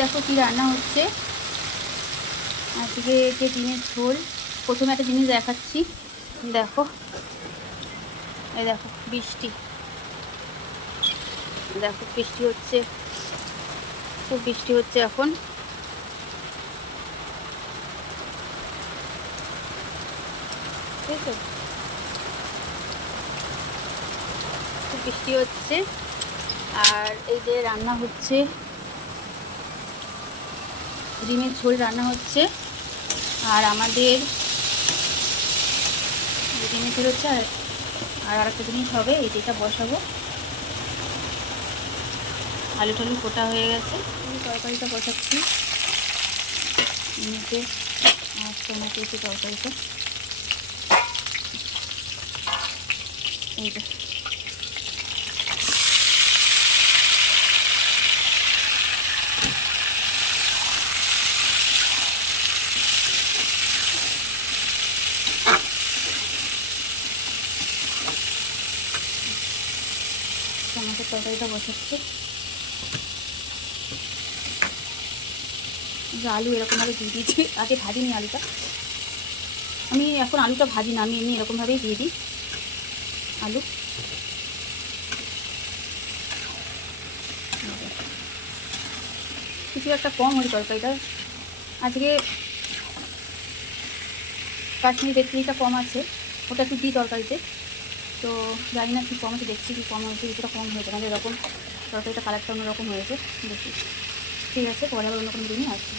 দেখো কি রান্না হচ্ছে আজকে। যে ডিমের ঝোল, প্রথমে একটা জিনিস দেখাচ্ছি, দেখো এই দেখো বৃষ্টি, দেখো বৃষ্টি হচ্ছে, খুব বৃষ্টি হচ্ছে এখন। ঠিক আছে, খুব বৃষ্টি হচ্ছে। আর এই যে রান্না হচ্ছে, ডিমের ঝোল রান্না হচ্ছে। আর আমাদের ডিমের ঝোল হচ্ছে। আর আরেকটা জিনিস হবে, এইটা বসাবো। আলু টালু ফোটা হয়ে গেছে, তরকারিটা বসাচ্ছি নিচে। আর টমেটো একটু তরকারিটা, এই যে টমেটোর তরকারিটা বসাচ্ছি। আলু এরকমভাবে দিয়ে দিয়েছি, আগে ভাজিনি আলুটা। আমি এখন আলুটা ভাজি না, আমি এমনি এরকমভাবেই দিয়ে দিই আলু। কিছু একটা কম হয়েছে তরকারিটা আজকে, কাশ্মীরি রেড চিলিটা কম আছে, ওটা একটু দিই তরকারিতে। তো জানি না কি কম আছে, দেখছি কি কম হয়েছে, কিছুটা কম হয়েছে, মানে এরকম তরকারিটা কালারটা অন্যরকম হয়েছে বেশি। ঠিক আছে, পরে আবার অন্য কোনো দিনই আসছি।